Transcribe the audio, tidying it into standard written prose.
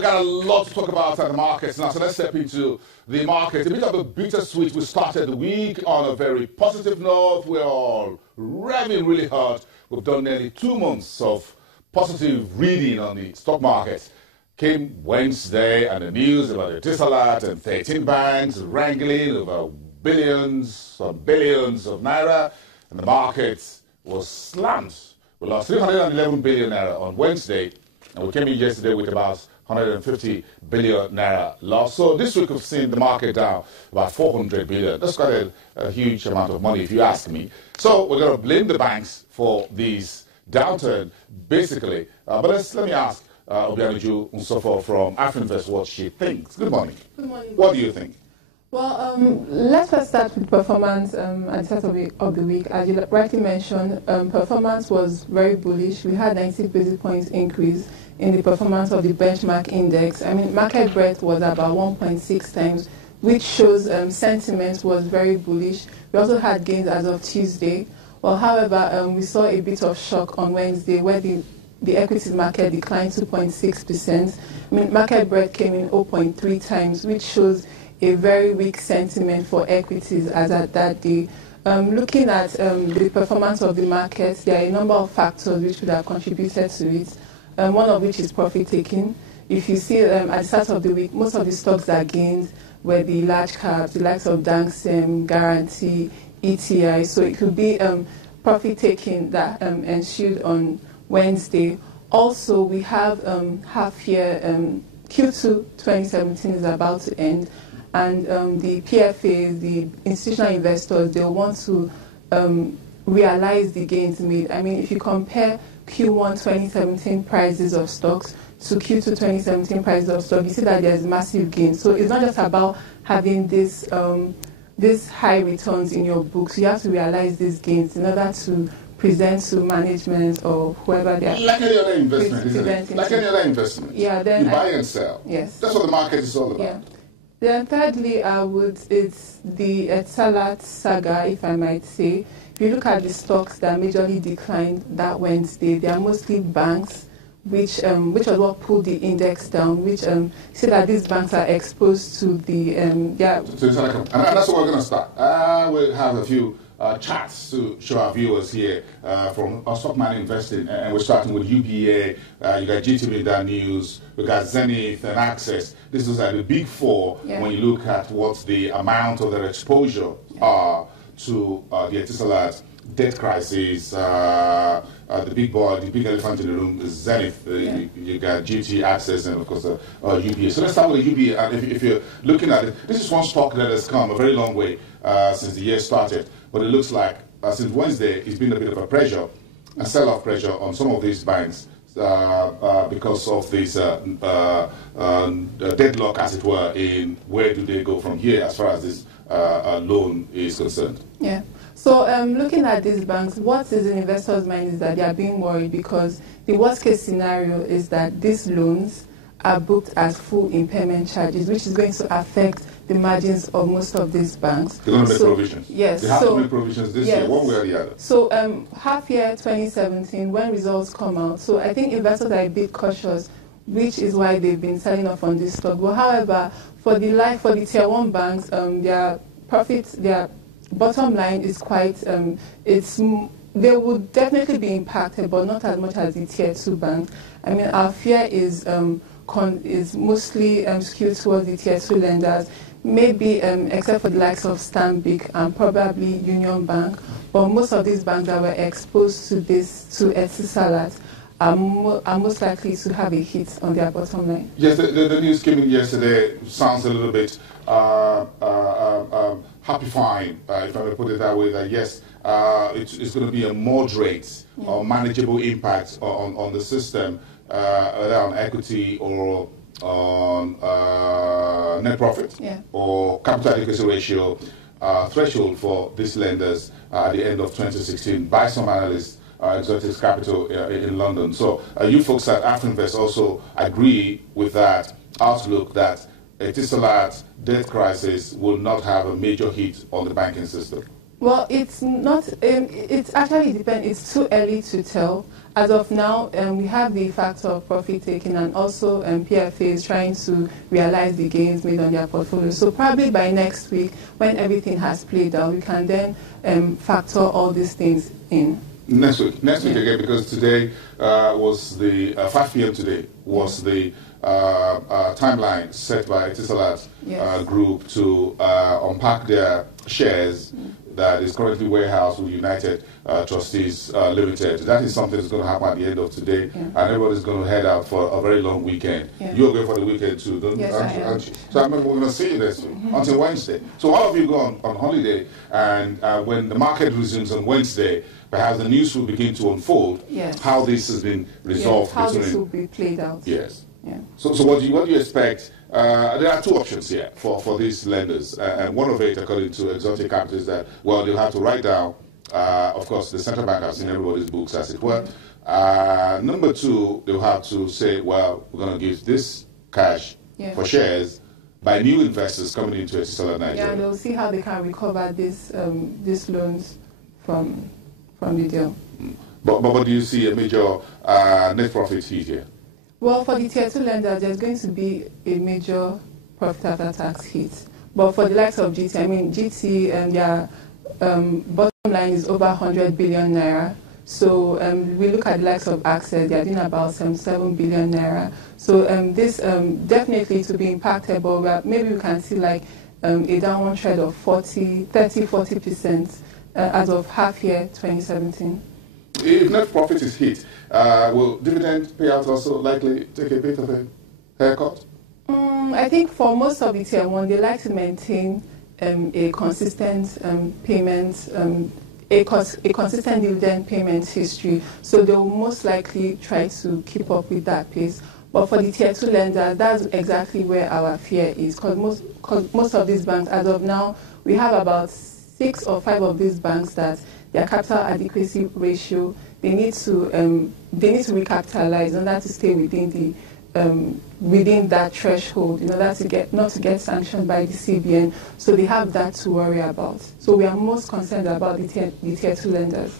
we got a lot to talk about at the markets now, so let's step into the market. A bit of a bittersweet. We started the week on a very positive note. We're all revving really hard. We've done nearly 2 months of positive reading on the stock market. Came Wednesday and the news about the Etisalat and 13 banks wrangling over billions of naira, and the market was slammed. We lost 311 billion naira on Wednesday, and we came in yesterday with about 150 billion naira loss. So this week we've seen the market down about 400 billion. That's quite a huge amount of money, if you ask me. So we're going to blame the banks for these downturn, basically. But let me ask Obianuju Nsofo from Afrinvest what she thinks. Good morning. Good morning. What do you think? Well, let's first start with performance at the start of the week. As you rightly mentioned, performance was very bullish. We had 90 basis points increase in the performance of the benchmark index. I mean, market breadth was about 1.6 times, which shows sentiment was very bullish. We also had gains as of Tuesday. Well, however, we saw a bit of shock on Wednesday where the equities market declined 2.6%. I mean, market breadth came in 0.3 times, which shows a very weak sentiment for equities as at that day. Looking at the performance of the markets, there are a number of factors which would have contributed to it, one of which is profit taking. If you see at the start of the week, most of the stocks that gained were the large caps, the likes of Danksem, Guarantee, ETI. So it could be profit taking that ensued on Wednesday. Also, we have half year, Q2 2017 is about to end. And the PFAs, the institutional investors, they want to realize the gains made. I mean, if you compare Q1 2017 prices of stocks to Q2 2017 prices of stocks, you see that there's massive gains. So it's not just about having this high returns in your books. You have to realize these gains in order to present to management or whoever they are. Like any other investment, isn't it? Like any other investment. Yeah, then you buy and sell. Yes. That's what the market is all about. Yeah. Then thirdly, it's the Etisalat saga, if I might say. If you look at the stocks that majorly declined that Wednesday, they are mostly banks, which was what pulled the index down, which say that these banks are exposed to the and that's where we're going to start. We'll have a few charts to show our viewers here from Stock Money Investing, and we're starting with UBA. You got GTB that news, we got Zenith and Access. This is the big four when you look at what the amount of their exposure are to the Etisalat debt crisis. The big boy, the big elephant in the room is Zenith. You got GT, Access, and of course UBA. So let's start with the UBA. And if you're looking at it, this is one stock that has come a very long way since the year started. But it looks like since Wednesday, it's been a bit of a pressure, a sell-off pressure on some of these banks because of this deadlock, as it were, in where do they go from here as far as this loan is concerned. Yeah. So looking at these banks, what is in investors' mind is that they are being worried because the worst-case scenario is that these loans are booked as full impairment charges, which is going to affect the margins of most of these banks. They're going to make provisions. Yes. They have to make provisions this year, one way or the other. So half year 2017, when results come out, so I think investors are a bit cautious, which is why they've been selling off on this stock. But however, for the tier 1 banks, their profits, their bottom line is quite, they would definitely be impacted, but not as much as the tier 2 banks. I mean, our fear is mostly skewed towards the tier 2 lenders, maybe except for the likes of Stanbic and probably Union Bank. But most of these banks that were exposed to Etisalat are most likely to have a hit on their bottom line. Yes, the news came in yesterday. Sounds a little bit happyfying, if I may put it that way, that yes, it's going to be a moderate or manageable impact on the system, whether on equity or on net profit or capital adequacy ratio threshold for these lenders at the end of 2016 by some analysts, Exotic Capital in London. So you folks at Afrinvest also agree with that outlook that Etisalat debt crisis will not have a major hit on the banking system? Well, it's not. It actually depends. It's too early to tell. As of now, we have the factor of profit taking, and also PFA is trying to realize the gains made on their portfolio. So probably by next week, when everything has played out, we can then factor all these things in. Next week again, because today was the 5 p.m. today was the timeline set by Etisalat group to unpack their shares that is currently warehoused with United Trustees Limited. That is something that's going to happen at the end of today, and everybody's going to head out for a very long weekend. You're going for the weekend too, don't you? Yes, I am. So I mean, we're going to see you next week until Wednesday. So all of you go on holiday, and when the market resumes on Wednesday, perhaps the news will begin to unfold how this has been resolved. How this will be played out. Yes. Yeah. So what do you expect? There are two options here for these lenders, and one of it, according to Exotic Capital, is that, well, they'll have to write down, of course, the central bank has seen everybody's books, as it were. Number two, they'll have to say, well, we're going to give this cash for shares by new investors coming into Etisalat Nigeria. Yeah, and they'll see how they can recover these loans from the deal. But do you see a major net profit hit here? Well, for the Tier 2 lenders, there's going to be a major profit after tax hit. But for the likes of GT, I mean, GT, their bottom line is over 100 billion naira. So we look at the likes of Access, they are doing about 7 billion naira. So this definitely to be impacted, but maybe we can see like a downward trend of 30–40% as of half year 2017. If net profit is hit, will dividend payouts also likely take a bit of a haircut? I think for most of the Tier 1, they like to maintain a consistent payment, a consistent dividend payment history. So they will most likely try to keep up with that pace. But for the Tier 2 lenders, that's exactly where our fear is. Because most of these banks, as of now, we have about 6 or 5 of these banks that their capital adequacy ratio, they need to recapitalize in order to stay within the within that threshold in order to not to get sanctioned by the CBN. So they have that to worry about. So we are most concerned about the tier 2 lenders.